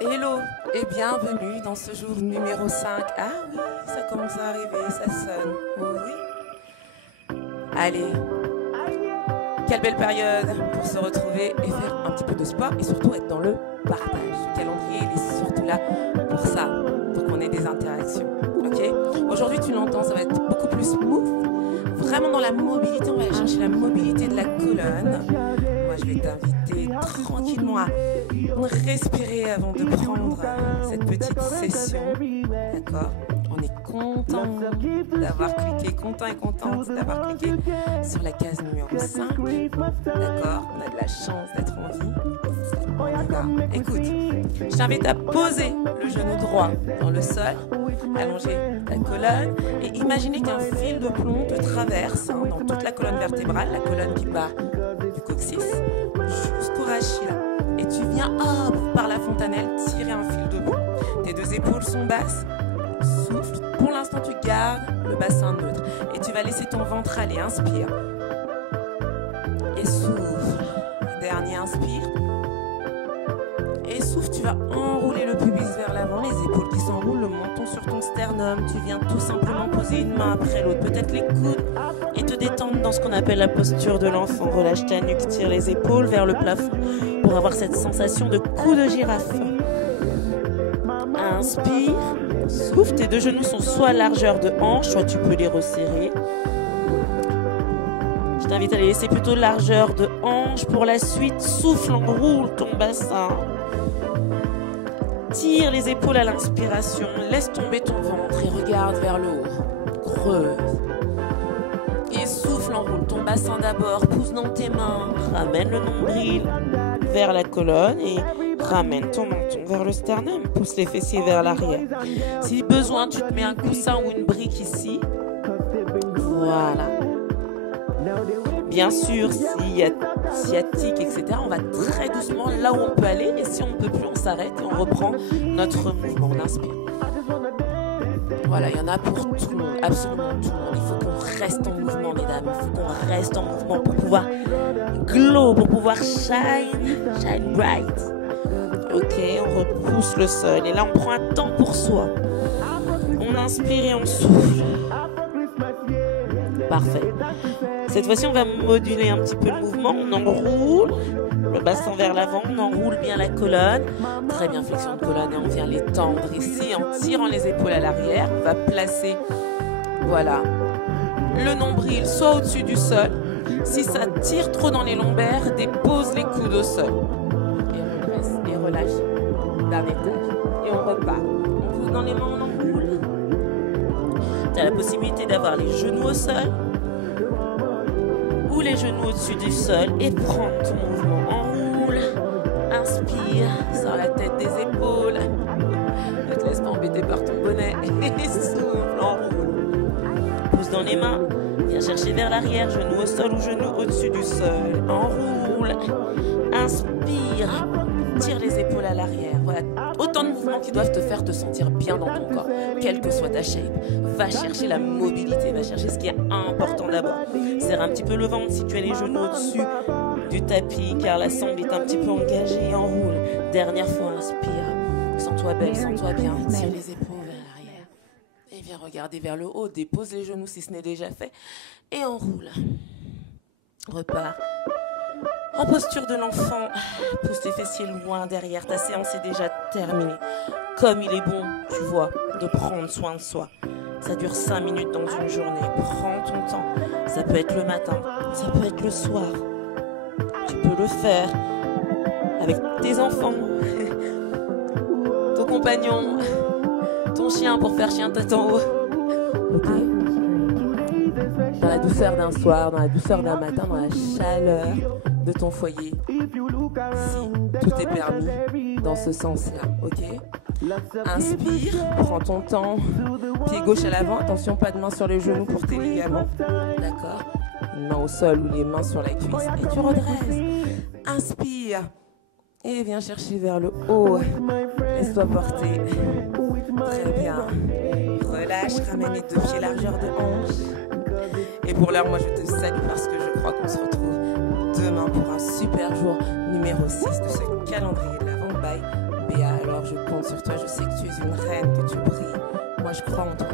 Hello et bienvenue dans ce jour numéro 5. Ah oui, ça commence à arriver, ça sonne. Oui. Allez, quelle belle période pour se retrouver et faire un petit peu de sport et surtout être dans le partage. Ce calendrier, il est surtout là pour ça, pour qu'on ait des interactions. Ok. Aujourd'hui, tu l'entends, ça va être beaucoup plus smooth. Vraiment dans la mobilité, on va aller chercher la mobilité de la colonne. Moi, je vais t'inviter tranquillement à respirer avant de prendre cette petite session. D'accord? On est content d'avoir cliqué, content et contente d'avoir cliqué sur la case numéro 5. D'accord? On a de la chance d'être en vie. D'accord. Écoute, je t'invite à poser le genou droit dans le sol, allonger ta colonne et imaginer qu'un fil de plomb te traverse dans toute la colonne vertébrale, la colonne qui part du coccyx jusqu'au rachis. Et tu viens, par la fontanelle, tirer un fil de plomb. Tes deux épaules sont basses. Souffle. Pour l'instant, tu gardes le bassin neutre. Et tu vas laisser ton ventre aller. Inspire. Et souffle. Dernier, inspire. Et souffle, tu vas enrouler le pubis vers l'avant, les épaules qui s'enroulent, le menton sur ton sternum. Tu viens tout simplement poser une main après l'autre, peut-être les coudes, et te détendre dans ce qu'on appelle la posture de l'enfant. Relâche ta nuque, tire les épaules vers le plafond pour avoir cette sensation de cou de girafe. Inspire, souffle, tes deux genoux sont soit à largeur de hanche, soit tu peux les resserrer. Je t'invite à les laisser plutôt largeur de hanche. Pour la suite, souffle, enroule ton bassin. Tire les épaules à l'inspiration, laisse tomber ton ventre et regarde vers le haut. Creuse. Et souffle, enroule ton bassin d'abord, pousse dans tes mains, ramène le nombril vers la colonne et ramène ton menton vers le sternum, pousse les fessiers vers l'arrière. Si besoin, tu te mets un coussin ou une brique ici. Voilà. Bien sûr, s'il y a sciatique, etc., on va très doucement là où on peut aller. Et si on ne peut plus, on s'arrête et on reprend notre mouvement. On inspire. Voilà, il y en a pour tout le monde, absolument tout le monde. Il faut qu'on reste en mouvement, mesdames. Il faut qu'on reste en mouvement pour pouvoir glow, pour pouvoir shine bright. Ok, on repousse le sol. Et là, on prend un temps pour soi. On inspire et on souffle. Parfait. Cette fois-ci, on va moduler un petit peu le mouvement. On enroule le bassin vers l'avant, on enroule bien la colonne. Très bien, flexion de colonne et on vient les tendre ici en tirant les épaules à l'arrière. On va placer, voilà, le nombril soit au-dessus du sol. Si ça tire trop dans les lombaires, dépose les coudes au sol. Et on dresse et relâche d'un étage. Et on repart. On pousse dans les mains, on enroule. Tu as la possibilité d'avoir les genoux au sol ou les genoux au-dessus du sol et prendre ton mouvement. Enroule, inspire, sors la tête des épaules, ne te laisse pas embêter par ton bonnet et souffle, enroule. Pousse dans les mains, viens chercher vers l'arrière, genoux au sol ou genoux au-dessus du sol. Enroule, inspire, tire les épaules à l'arrière. Voilà, autant de mouvements qui doivent te faire te sentir bien dans ton corps, quelle que soit ta shape. Va chercher la mobilité, va chercher ce qui est important d'abord. Serre un petit peu le ventre si tu as les genoux au-dessus du tapis, car la sangle est un petit peu engagée. Enroule. Dernière fois, inspire. Sens-toi belle, sens-toi bien. Tire les épaules vers l'arrière. Et viens regarder vers le haut. Dépose les genoux si ce n'est déjà fait. Et enroule. Repars. En posture de l'enfant, pousse tes fessiers loin derrière, ta séance est déjà terminée. Comme il est bon, tu vois, de prendre soin de soi. Ça dure 5 minutes dans une journée, prends ton temps. Ça peut être le matin, ça peut être le soir. Tu peux le faire avec tes enfants, ton compagnon, ton chien pour faire chien tête en haut. Ok ? Dans la douceur d'un soir, dans la douceur d'un matin, dans la chaleur de ton foyer. Si tout est permis dans ce sens-là, ok? Inspire, prends ton temps. Pied gauche à l'avant, attention, pas de main sur les genoux pour tes ligaments. D'accord? Une main au sol ou les mains sur la cuisse. Et tu redresses. Inspire. Et viens chercher vers le haut. Laisse-toi porter. Très bien. Relâche, ramène les deux pieds largeur de hanche. Et pour l'heure, moi je te salue parce que je crois qu'on se retrouve demain pour un super jour numéro 6 de ce calendrier de l'Avent by Béa. Alors je compte sur toi. Je sais que tu es une reine, que tu brilles. Moi, je crois en toi.